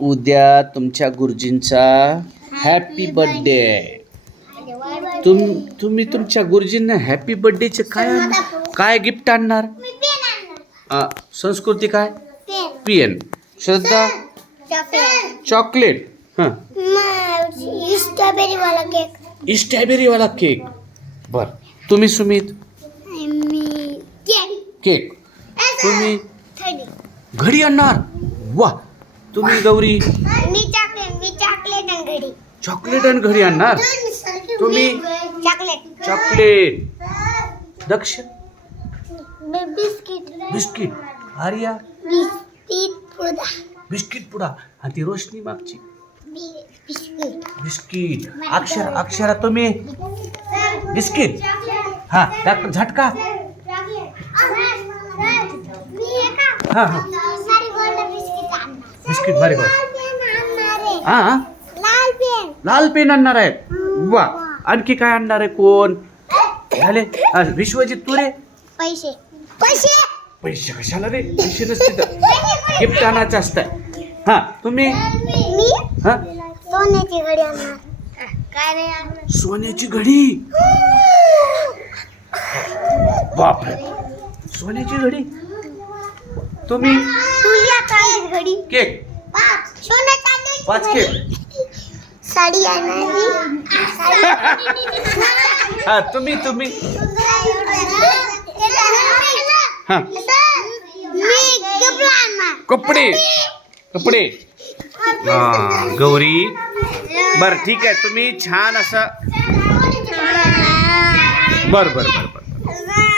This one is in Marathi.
उद्या तुमच्या गुरुजींचा हॅपी बर्थडे आहे. तुम्ही तुमच्या गुरुजींना हॅपी बर्थडेचे काय गिफ्ट आणणार? संस्कृती काय? पेन. श्रद्धा चॉकलेट. हां स्ट्रॉबेरी वाला केक. बर. तुम्ही सुमित केक. तुम्ही घडी आणणार. वा. तुम्ही गौरी चॉकलेट आणि घडी आणणार. तुम्ही चॉकलेट. दक्ष बिस्किट. आर्या बिस्किट पुडा. आणि ती रोशनी मागची बिस्किट. अक्षरा तुम्ही बिस्किट. हा डॉक्टर झटका. हा हा बिस्किट भारी हा लाल पेन आणणार आहे. वा. आणखी काय आणणार आहे? कोण झाले? विश्वजित तुरे. पैसे कशाला रे? पैसे नसते तर गिफ्ट आणायचं असतं. हा तुम्ही हा सोन्याची घडी. बापरे सोन्याची घडी. तुम्ही केक 5 केक. साडी हा तुम्ही हा कपडे. हा गौरी. बर ठीक आहे. तुम्ही छान असं बर